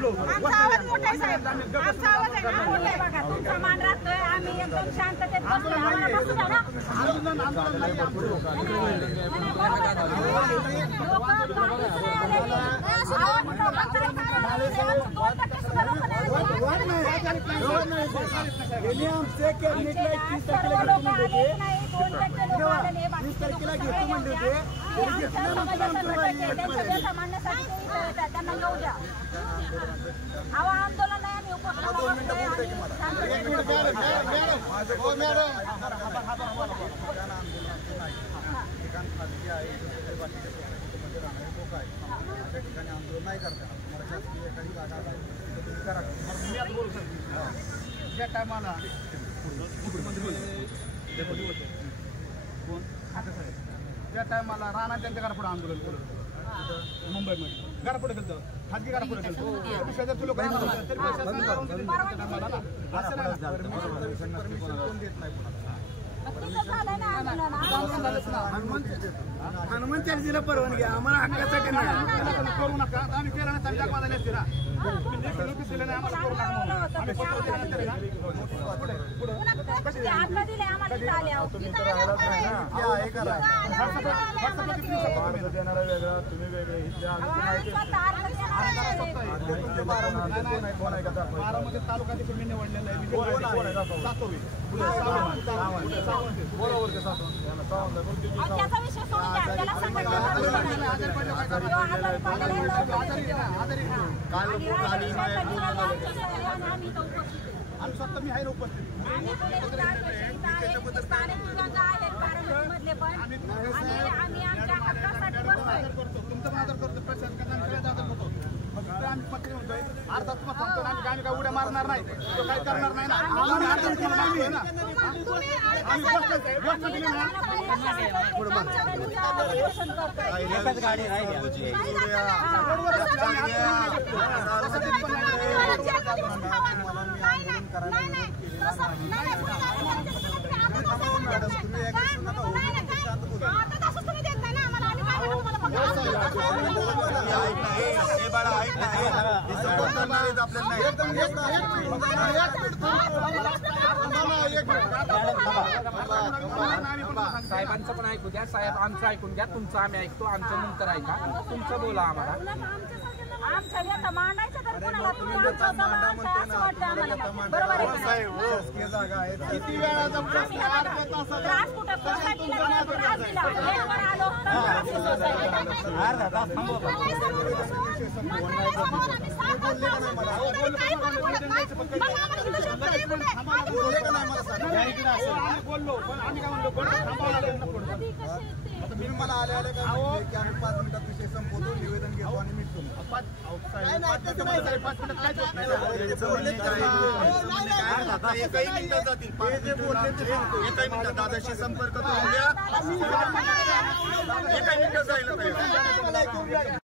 आमचा आवाज मोठा आहे साहेब, आमचा आवाज आहे ना मोठा आहे बघा. तुमचा मान राखतोय आम्ही एकदम शांततेत बसलो. आम्हाला बसू द्या ना. त्यांना येऊ द्या. आवा आंदोलन आहे आम्ही आंदोलन नाही करता शासकीय एखादी जागा करा. ज्या टायमाला मुख्यमंत्री होते कोण खाते साहेब, त्या टायमाला राणा त्यांच्या घरापुढे आंदोलन केलं मुंबईमध्ये. घरापुढे केलं खाजगी घरापुढे केलं लोक कोण देत नाही. हनुमान चालीसाला परवानगी आम्हाला हक्कासाठी नाही. करू नका आम्ही केला नाही माझा नेते ना नोटीस दिलं नाही आम्हाला करू नका. बारामती तालुका देखील मी निवडलेला आहे. आम्ही स्वतः मी आहे उपस्थित. तुमचा आदर करतो प्रशासनाचा आदर करतो. फक्त आम्ही पत्र म्हणतोय अर्धा तास सांगतो आम्ही काय उड्या मारणार नाही, तो काय करणार नाही ना. गाडी साहेबांचं पण ऐकू द्या. साहेब आमचं ऐकून घ्या, तुमचं आम्ही ऐकतो. आमचं नंतर ऐका, तुमचं बोला आम्हाला. आमच्या नेता मांडायचं तर कोणाला तुम्ही आमचं मांडताय असं वाटतं आम्हाला. बरोबर आहे शासकीय जागा आहेत. किती वेळाचा प्रश्न त्रास कुठं त्रास दिला लेटवर आलो अर्धा तास बोललो पण आम्ही काय म्हणलो आता मी मला आले आले काय की आम्ही 5 मिनिटात विषय संपवतो, निवेदन घेतो आणि मिटतो. 5 मिनिटात दादाशी संपर्क करून द्या.